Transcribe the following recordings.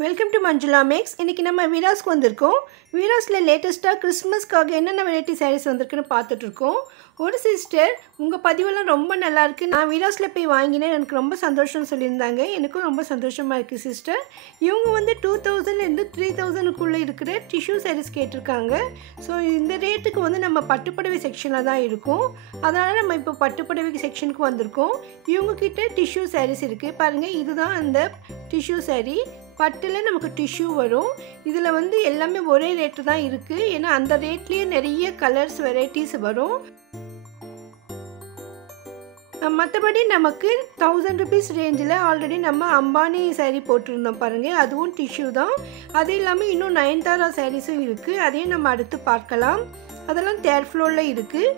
Welcome to Manjula maths. இன்றைக்கி நம்ம வீராஸ்க்கு வந்திருக்கோம். வீராஸில் லேட்டஸ்ட்டாக கிறிஸ்மஸ்க்காக என்னென்ன வெரைட்டி சாரீஸ் வந்திருக்குன்னு பார்த்துட்ருக்கோம். ஒரு சிஸ்டர் உங்கள் பதிவெல்லாம் ரொம்ப நல்லாயிருக்கு, நான் வீராஸில் போய் வாங்கினேன், எனக்கு ரொம்ப சந்தோஷம்னு சொல்லியிருந்தாங்க. எனக்கும் ரொம்ப சந்தோஷமாக இருக்குது சிஸ்டர். இவங்க வந்து 2000லேருந்து 3000க்குள்ளே இருக்கிற டிஷ்யூ சாரீஸ் கேட்டிருக்காங்க. ஸோ இந்த ரேட்டுக்கு வந்து நம்ம பட்டுப்புடவை செக்ஷனில் தான் இருக்கும். அதனால் நம்ம இப்போ பட்டுப்புடவை செக்ஷனுக்கு வந்திருக்கோம். இவங்கக்கிட்ட டிஷ்யூ சாரீஸ் இருக்குது பாருங்கள். இதுதான் அந்த டிஷ்யூ சாரீ. பட்டில் நமக்கு டிஷ்யூ வரும். இதில் வந்து எல்லாமே ஒரே ரேட்டு தான் இருக்குது. ஏன்னா அந்த ரேட்லேயே நிறைய கலர்ஸ் வெரைட்டிஸ் வரும். மற்றபடி நமக்கு 1000 rupees ரேஞ்சில் ஆல்ரெடி நம்ம அம்பானி சாரீ போட்டிருந்தோம் பாருங்கள், அதுவும் டிஷ்யூ தான். அது இல்லாமல் இன்னும் நயன்தாரா சாரீஸும் இருக்குது, அதையும் நம்ம அடுத்து பார்க்கலாம். அதெல்லாம் தேர்ட் ஃப்ளோரில் இருக்குது.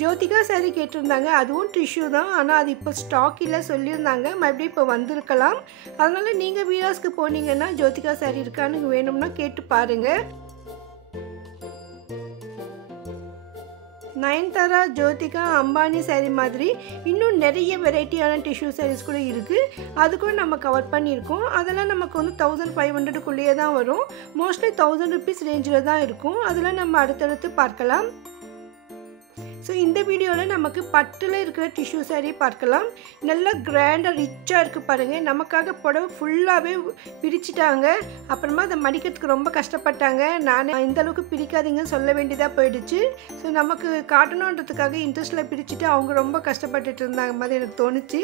ஜோதிகா சாரீ கேட்டிருந்தாங்க, அதுவும் டிஷ்யூ தான். ஆனால் அது இப்போ ஸ்டாக் இல்லை சொல்லியிருந்தாங்க, மறுபடியும் இப்போ வந்திருக்கலாம். அதனால் நீங்கள் வீராஸ்க்கு போனீங்கன்னா ஜோதிகா சாரீ இருக்கான்னு வேணும்னா கேட்டு பாருங்கள். நயன்தாரா, ஜோதிகா, அம்பானி சாரீ மாதிரி இன்னும் நிறைய வெரைட்டியான டிஷ்யூ சாரீஸ் கூட இருக்குது. அது கூட நம்ம கவர் பண்ணியிருக்கோம். அதெல்லாம் நமக்கு வந்து 1500க்குள்ளேயே தான் வரும். மோஸ்ட்லி 1000 rupees ரேஞ்சில் தான் இருக்கும். அதெல்லாம் நம்ம அடுத்தடுத்து பார்க்கலாம். ஸோ இந்த வீடியோவில் நமக்கு பட்டில் இருக்கிற டிஷ்யூ சாரீ பார்க்கலாம். நல்லா கிராண்டாக ரிச்சாக இருக்குது பாருங்கள். நமக்காக புடவை ஃபுல்லாகவே பிரிச்சுட்டாங்க. அப்புறமா அதை மடிக்கிறதுக்கு ரொம்ப கஷ்டப்பட்டாங்க. நான் இந்தளவுக்கு பிரிக்காதீங்கன்னு சொல்ல வேண்டியதாக போயிடுச்சு. ஸோ நமக்கு காட்டணுன்றதுக்காக இன்ட்ரெஸ்ட்டில் பிரிச்சுட்டு அவங்க ரொம்ப கஷ்டப்பட்டுட்டு இருந்தாங்க மாதிரி எனக்கு தோணுச்சு.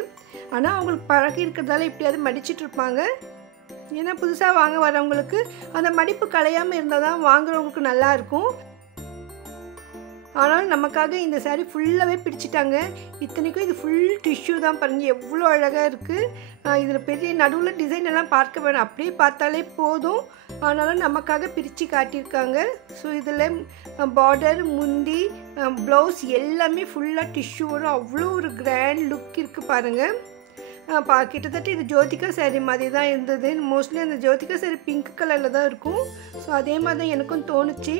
ஆனால் அவங்களுக்கு பழகி இருக்கிறதால எப்படியாவது மடிச்சிட்டு இருப்பாங்க. ஏன்னா புதுசாக வாங்க வரவங்களுக்கு அந்த மடிப்பு கலையாமல் இருந்தால் தான் வாங்குறவங்களுக்கு நல்லாயிருக்கும். ஆனால் நமக்காக இந்த சாரீ ஃபுல்லாகவே பிரிச்சுட்டாங்க. இத்தனைக்கும் இது ஃபுல் டிஷ்யூ தான் பாருங்கள், எவ்வளோ அழகாக இருக்குது. இதில் பெரிய நடுவில் டிசைன் எல்லாம் பார்க்க வேணாம், அப்படியே பார்த்தாலே போதும். ஆனாலும் நமக்காக பிரித்து காட்டியிருக்காங்க. ஸோ இதில் பார்டர், முந்தி, ப்ளவுஸ் எல்லாமே ஃபுல்லாக டிஷ்யூ வரும். அவ்வளோ ஒரு கிராண்ட் லுக் இருக்குது பாருங்கள். கிட்டத்தட்ட இது ஜோதிகா சாரீ மாதிரி தான் இருந்தது. மோஸ்ட்லி அந்த ஜோதிகா சாரீ பிங்க் கலரில் தான் இருக்கும். ஸோ அதே மாதிரி தான் எனக்கும் தோணுச்சு.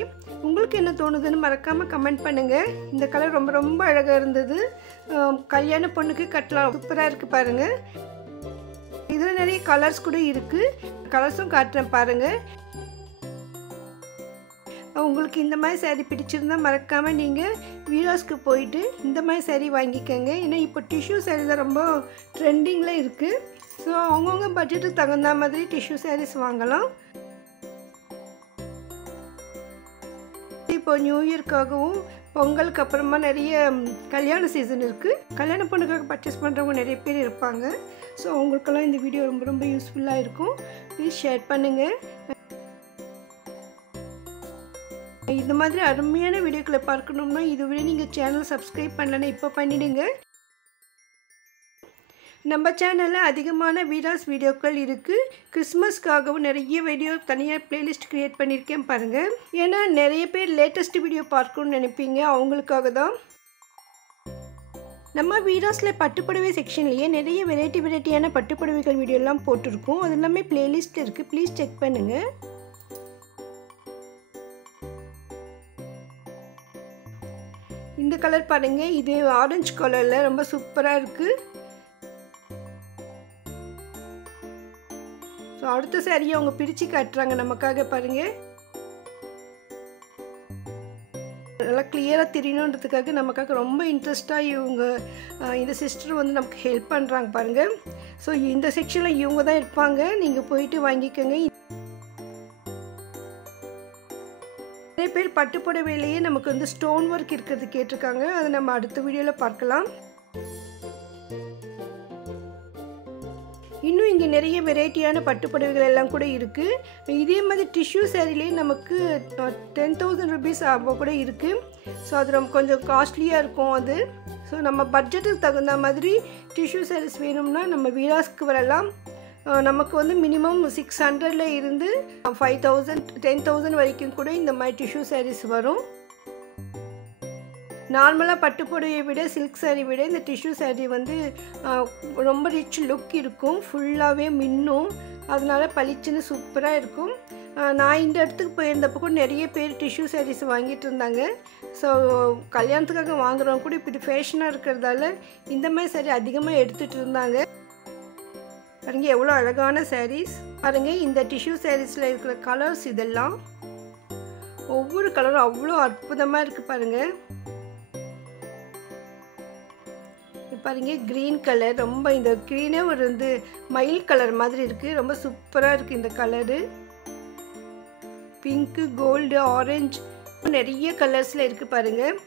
உங்களுக்கு என்ன தோணுதுன்னு மறக்காமல் கமெண்ட் பண்ணுங்கள். இந்த கலர் ரொம்ப ரொம்ப அழகாக இருந்தது. கல்யாண பொண்ணுக்கு கட்டலாம், சூப்பராக இருக்குது பாருங்கள். இதில் நிறைய கலர்ஸ் கூட இருக்குது, கலர்ஸும் காட்டுறேன் பாருங்கள். உங்களுக்கு இந்த மாதிரி சாரீ பிடிச்சிருந்தால் மறக்காமல் நீங்கள் வீராஸ்க்கு போயிட்டு இந்த மாதிரி சாரீ வாங்கிக்கோங்க. ஏன்னா இப்போ டிஷ்யூ சாரீ தான் ரொம்ப ட்ரெண்டிங்கில் இருக்குது. ஸோ அவங்கவுங்க பட்ஜெட்டுக்கு தகுந்த மாதிரி டிஷ்யூ சாரீஸ் வாங்கலாம். இப்போ நியூ இயர்க்காகவும் பொங்கலுக்கு அப்புறமா நிறைய கல்யாண சீசன் இருக்குது. கல்யாண பொண்ணுக்காக பர்ச்சேஸ் பண்ணுறவங்க நிறைய பேர் இருப்பாங்க. ஸோ அவங்களுக்கெல்லாம் இந்த வீடியோ ரொம்ப ரொம்ப யூஸ்ஃபுல்லாக இருக்கும். ப்ளீஸ் ஷேர் பண்ணுங்கள். இந்த மாதிரி அருமையான வீடியோக்களை பார்க்கணும்னா இதுவரை நீங்கள் சேனல் சப்ஸ்கிரைப் பண்ணலன்னா இப்போ பண்ணிவிடுங்க. நம்ம சேனலில் அதிகமான வீராஸ் வீடியோக்கள் இருக்குது. கிறிஸ்மஸ்க்காகவும் நிறைய வீடியோ தனியாக ப்ளேலிஸ்ட் க்ரியேட் பண்ணியிருக்கேன் பாருங்கள். ஏன்னா நிறைய பேர் லேட்டஸ்ட் வீடியோ பார்க்கணுன்னு நினைப்பீங்க, அவங்களுக்காக தான். நம்ம வீராஸில் பட்டுப்புடவை செக்ஷன்லேயே நிறைய வெரைட்டியான பட்டுப்புடவைகள் வீடியோலாம் போட்டிருக்கோம். அது எல்லாமே ப்ளேலிஸ்ட் இருக்குது, ப்ளீஸ் செக் பண்ணுங்கள். இந்த கலர் பாருங்கள், இது ஆரஞ்சு கலரில் ரொம்ப சூப்பராக இருக்குது. ஸோ அடுத்த சாரியை அவங்க பிரித்து காட்டுறாங்க நமக்காக பாருங்கள். நல்லா கிளியராக தெரியணுன்றதுக்காக நமக்காக ரொம்ப இன்ட்ரெஸ்ட்டாக இவங்க இந்த சிஸ்டர் வந்து நமக்கு ஹெல்ப் பண்ணுறாங்க பாருங்கள். ஸோ இந்த செக்ஷனில் இவங்க தான் இருப்பாங்க, நீங்கள் போயிட்டு வாங்கிக்கோங்க. நிறைய பேர் பட்டுப்புடவையிலேயே நமக்கு வந்து ஸ்டோன் ஒர்க் இருக்கிறது கேட்டிருக்காங்க. அதை நம்ம அடுத்த வீடியோவில் பார்க்கலாம். இன்னும் இங்கே நிறைய வெரைட்டியான பட்டுப்புடவைகள் எல்லாம் கூட இருக்குது. இதே மாதிரி டிஷ்யூ சாரிலேயே நமக்கு 10,000 rupees ஆகும் கூட இருக்குது. ஸோ அது ரொம்ப கொஞ்சம் காஸ்ட்லியாக இருக்கும் அது. ஸோ நம்ம பட்ஜெட்டுக்கு தகுந்த மாதிரி டிஷ்யூ சாரீஸ் வேணும்னா நம்ம வீராஸ்க்கு வரலாம். நமக்கு வந்து மினிமம் 600ல் இருந்து 5,000 10,000 வரைக்கும் கூட இந்த மாதிரி டிஷ்யூ சாரீஸ் வரும். நார்மலாக பட்டுப்புடவையை விட சில்க் சாரீ விட இந்த டிஷ்யூ சாரீ வந்து ரொம்ப ரிச் லுக் இருக்கும், ஃபுல்லாகவே மின்னும். அதனால பளிச்சுன்னு சூப்பராக இருக்கும். நான் இந்த இடத்துக்கு போயிருந்தப்போ கூட நிறைய பேர் டிஷ்யூ சாரீஸ் வாங்கிட்டு இருந்தாங்க. ஸோ கல்யாணத்துக்காக வாங்குறவங்க கூட இப்படி ஃபேஷனாக இருக்கிறதால இந்த மாதிரி சாரீ அதிகமாக எடுத்துகிட்டு இருந்தாங்க. பாருங்க எவ்வளோ அழகான sarees. பாருங்க இந்த டிஷ்யூ sareesல இருக்கிற கலர்ஸ் இதெல்லாம் ஒவ்வொரு கலரும் அவ்வளோ அற்புதமாக இருக்குது பாருங்கள். பாருங்க க்ரீன் கலர், ரொம்ப இந்த க்ரீனே ஒரு வந்து மயில் கலர் மாதிரி இருக்குது. ரொம்ப சூப்பராக இருக்குது இந்த கலரு. பிங்க்கு, கோல்டு, ஆரஞ்சு நிறைய கலர்ஸில் இருக்குது பாருங்கள்.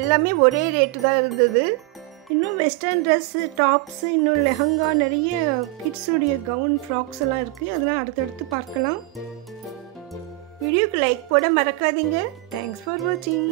எல்லாமே ஒரே ரேட்டு தான் இருந்தது. இன்னும் வெஸ்டர்ன் ட்ரெஸ்ஸு, டாப்ஸு, இன்னும் லெஹங்கா, நிறைய கிட்ஸுடைய கவுன், ஃப்ராக்ஸ் எல்லாம் இருக்குது. அதெல்லாம் அடுத்தடுத்து பார்க்கலாம். வீடியோக்கு லைக் போட மறக்காதீங்க. தேங்க்ஸ் ஃபார் வாட்சிங்.